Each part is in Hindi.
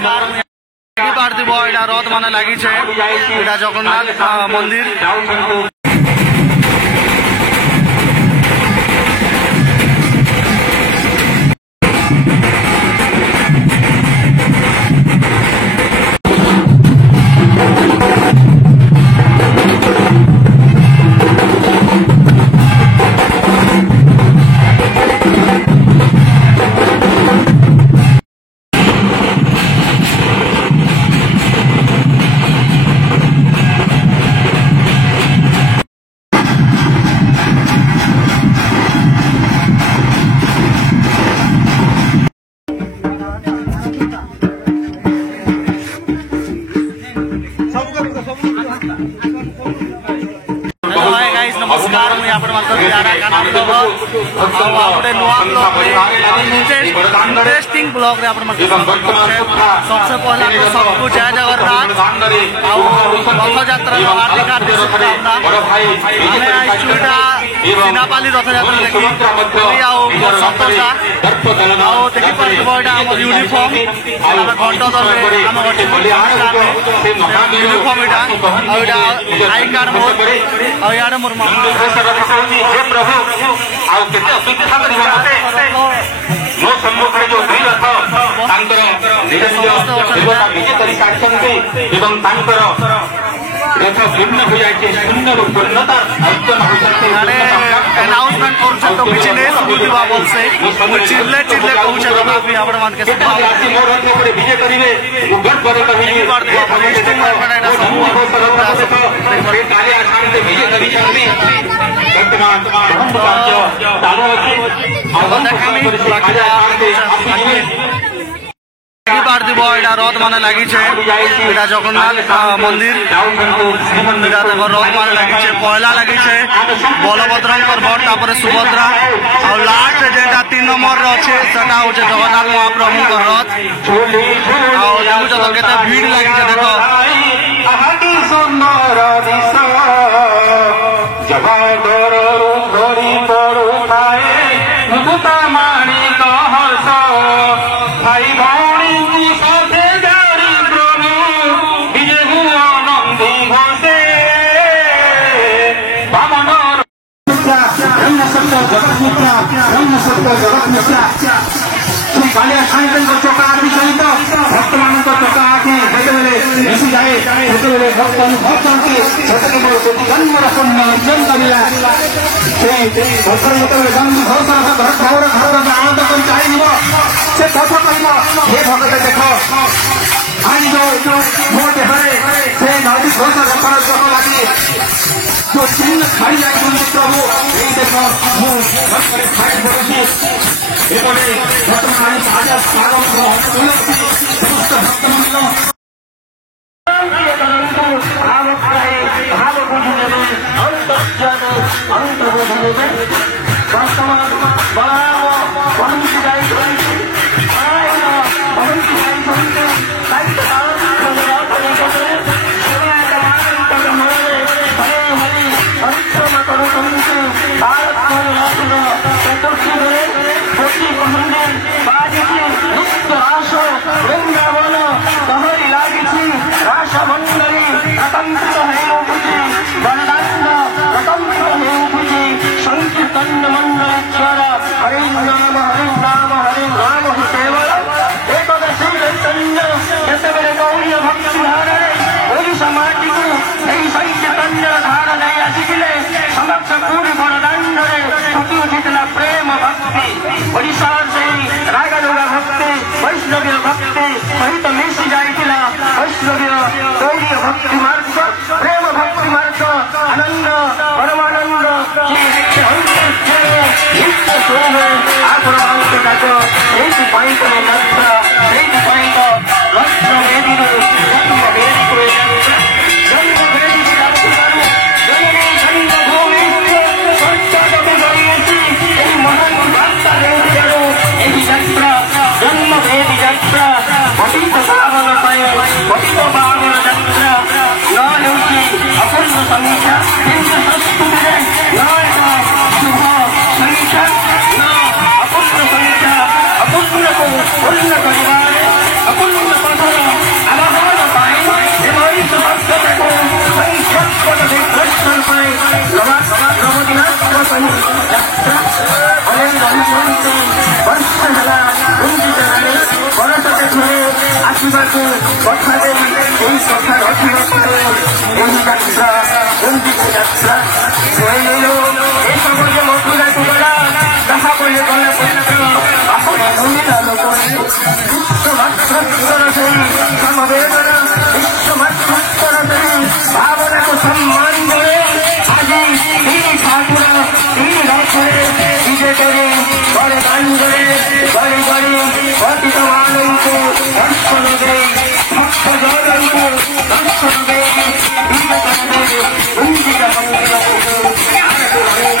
नमस्कार पार्थिव एटा रथ मान लगी जगन्नाथ मंदिर। नमस्कार मुझे यहाँ पर इंटरेस्टिंग ब्लॉग सबसे पहले तो सबको जय जगन्नाथ रथ यात्रा हार्दिक हार्दिक शुभकामना। सीनापाली रथ यात्रा देखी सतर्कता देखिपारे यूनिफर्म घंट दल आम यूनिफर्म यहाँ आई कार्ड मोर आड़े मोर मो सम्मुखें जो दुई रथ रथ भिन्न हो जाए शून्य पूर्णता अनाउंसमेंट कर पीछे नहीं सुबुआ बोल से चिल्ले चिल्ले कहूँ आपण मान के विजय करेंगे पार्थिव एटा रथ मान लगी जगन्नाथ मंदिर रथ मान लगी पहला लगी बलभद्र बट सुभद्रा और लास्ट जेटा 3 नंबर अच्छे हूँ जगन्नाथ महाप्रभु रथ देखुच के भीड़ लगी कालिया साइंस चौका आदमी सहित भक्त मान चौका आखि मिसी जाए भक्त जन्म रसम करिला आनंद कर चाहिए से कथ कह हे भगत देख आज जो मो देहरे से नदी घोष रखा लगे जो चिन्ह खाई जाए प्रभु यही देख मुझे खाई पड़ोसी एपटे वर्तमान ताजा समस्त भक्त वैष्णवीय भक्ति सहित मिसी जाइला वैष्णवीय गौरीय भक्ति मार्ग प्रेम भक्ति मार्ग आनंद परमानंद अपूर्ण ଶୁଣିବାକୁ କଥା ଦେଇ ଏହି କଥା ରଖିବାକୁ ଏହି ଯାତ୍ରା ଏମିତି ଯାତ୍ରା ଶୁଣିଲୁ ଏ ସବୁ ଯେ ମଥୁରାକୁ ଗଲା ତାହା ବୋଲି ଗଲେ ଆପଣ ଭୂମିକା ଲୋକ ବିଶ୍ୱମାତ୍ର ସେଇ ସମବେଦନ ବିଶ୍ୱମାତ୍ର ସେଇ ଭାବନାକୁ ସମ୍ମାନ କରେ ଆଜି ଏହି ଠାକୁର ଏହି ରଥରେ ବିଜେ କରି ବଡ ଦାଣ୍ଡରେ ଗଳି ଗଳି ପତିତମାନଙ୍କୁ ଦର୍ଶନ ଦେଇ ଭକ୍ତ ଜନଙ୍କୁ ଦର୍ଶନ ଦେଇ ବିଜେ କରିବେ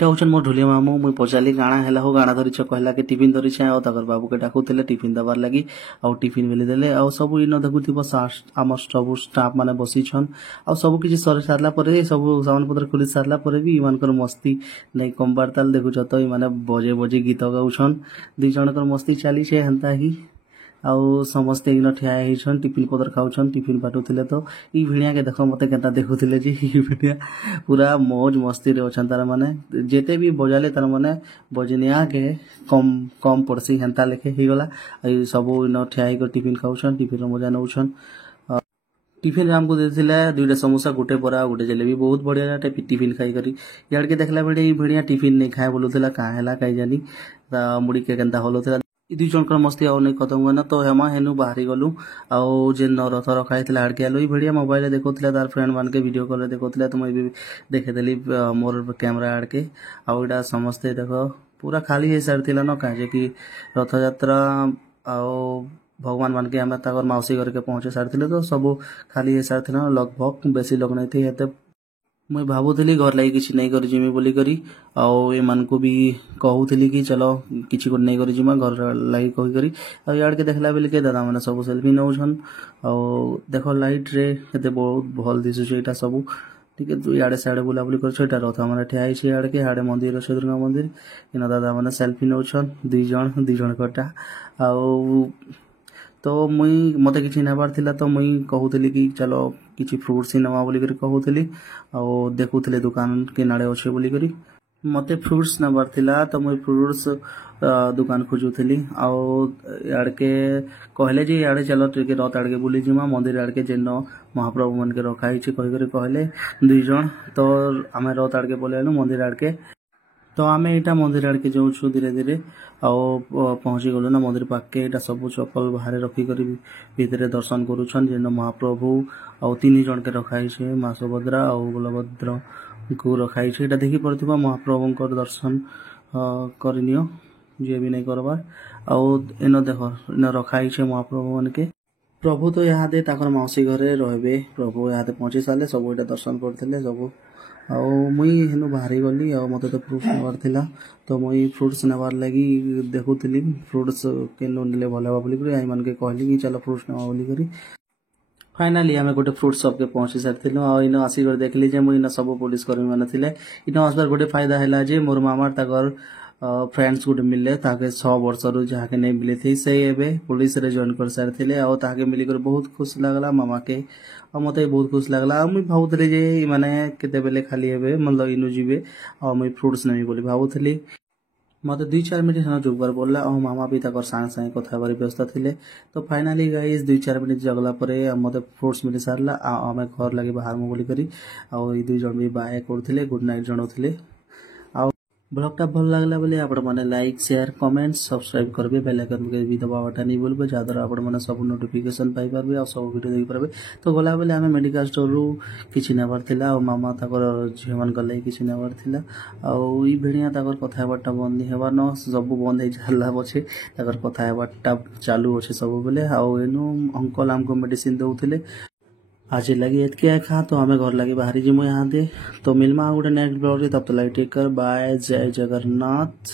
इटा हूँ मोर ढुलिया मामू मुई पचारि काଣା है हो गाना धरी कहला कि टिफिन धरी और बाबू के डाकुले टिफिन देवार लगी आउ टिफिन बेली देले आउ सब इन देखुव आम सब स्टाफ मैंने बसीछन आउ सब किसी सरी सारा सब सामान पत्र खोली सारा भी इमानकर मस्ती नहीं कमबार ताल देखुच तो इमाने बजे बजे गीत गाउछन दुई जनकर मस्ती चली हेन्ता ही आउ समस्ते इन ठिया होइछन टिफिन पत्र खाउछन टिफिन बाटुले तो ई भिड़िया के देख मत के देखुले जे ई भिड़िया पूरा मौज मस्ती रे अछन तार माने जेते भी बजाले तार माने बजनिया के कम कम पड़सी हेन्ता लेखे ही गला ई सब इन ठिया हो टिफिन खाउछन टिफिन मजा नउछन टिफिन आमको देथिले दुईटा समोसा गोटे बरा गोटे जलेबी बहुत बढ़िया टिफिन खाई करी यार के देखला बेले ई भिड़िया टिफिन नहीं खाए बोलुथिला का हैला काई जानी मुड़ी के केनता होलुथिला दुई जनकर मस्ती आउ नहीं खत्म हुए ना तो हेमा हेनु बाहरी गलु आउ जेन रथ रखाई आड़के आलु भिड़िया मोबाइल देखुले तार फ्रेंड मान के वीडियो कॉल देखुले तो मुझे देखेदेली मोर कैमरा आड़के आउ इटा समस्ते देख पूरा खाली हो सारी न कहे कि रथ यात्रा आउ भगवान मान के आम मौसी घर के पहुंचे सारी तो सब खाली हो सारी लगभग बेसी लोग नहीं थे हेते मुई भावुली घर लगी किसी नहीं कर जिमी बोली करी आउ एमान को भी कहूली कि चलो किसी को नहीं कर जिमा घर लगी कही करी आ यार के देखला बेले के दादा मैंने सब सेल्फी नौछन आउ देख लाइट रे एते बहुत भल दिशुचे एटा सब ठीक है इे सियाड़े बुलाबुली कर रथ मैंने ठिया इे के हाड़े मंदिर अच्छे दुर्गा मंदिर इन दादा मैंने सेल्फी नौछन दुई जन कटा आउ तो मुई मत कि नेबार थिला तो मुई कहूली कि चलो किसी फ्रुट्स ही नवा बोली कहूली आउ देखुले दुकान के नाड़े अच्छे बोली करी मते फ्रुट्स नेबार थिला तो मुई फ्रुट्स दुकान खोजुली आउ याड़के कहले जे याड़े चलो टे रथ आड़के बुली जिमा मंदिर आड़के जेन महाप्रभु मन के रखाई कही कहले दुई जन तो आम रथ आड़के बोलेनु मंदिर आड़के तो आम यहाँ मंदिर आड़के जाऊँ धीरे धीरे आउ पहुँची गलु ना मंदिर पाखे यहाँ सब चप्पल बाहर रखिक भितर दर्शन करुछन जेन महाप्रभु आउ तीन जन के रखाई माँ सुभद्रा आउ बलभद्र को रखाई यहाँ देखी पार महाप्रभु दर्शन करनियो जी भी नहीं करबार आउ इन देख इन रखाई महाप्रभु मन के प्रभु तो यहाँ मौसी घरे रहे प्रभु यहाँ पहुँची सारे सब यहाँ दर्शन करते सब आउ मुई हेनु बाहरी गली आउ मते तो फ्रुट्स नेबार थिला तो मुई फ्रुट्स नेबार लगी देखुली फ्रुट्स केनु नेले भल हेबा बोली करी आई मन के कहली कि चलो फ्रुट्स नेबा बोली करी फाइनाली आम गोटे फ्रुट शॉप के पहुंची सारी आउ इन आसिक देखली जे मुई इन सब पुलिस कर्मी मैंने थे इन आसबार गोटे फायदा है जे मोर मामार ताकर फ्रेंड्स गोटे मिले ताके 6 वर्ष रु जहाँ नहीं मिली थी से एबे पुलिस रे जॉइन कर सारी आउ ताके मिलिकर बहुत खुश लगला मामा के और मत बहुत खुश लगला मुई भावुली जे माने केते बेले खाली हेबे मतलब इनु जीवे और मुई फ्रुट्स नहीं बोली भावुली मत 2-4 मिनट हेना जुगबार बोलला और मामा भी ताकर सांगे सांगे कथा बारी व्यस्त थिले तो फाइनाली गाइस 2-4 मिनट जगला परे मत फ्रुट्स मिली सारला आमे घर लगे बाहर में बोली करी और ई 2 जन भी बाय करथिले गुड नाइट जणौथिले ब्लॉगटा भल लगला बोले आपण माने लाइक शेयर कमेंट सब्सक्राइब करबे बेल आइकन के भी दबावटा नहीं बोलबे जादर आपण माने सब नोटिफिकेशन पाई पारबे और सब वीडियो देख पारबे तो गला बेले हमें मेडिकल स्टोर रु किछि नेबार थिला और मामा ताकर झियमान गले किछि नेबार थिला और ई भिडिया ताकर कथा बाटा बंद हेबा न सब बंद हे जाला बछे ताकर कथा बाटा चालू होछे सब बेले और एनु अंकल हमको मेडिसिन दउथिले आज लगी एतके खा तो हमें घर लगे बाहरी जी यहाँ दे तो मिलमा गोटे नेक्स्ट ब्लॉग तब तो लाइक टेक कर बाय जय जगन्नाथ।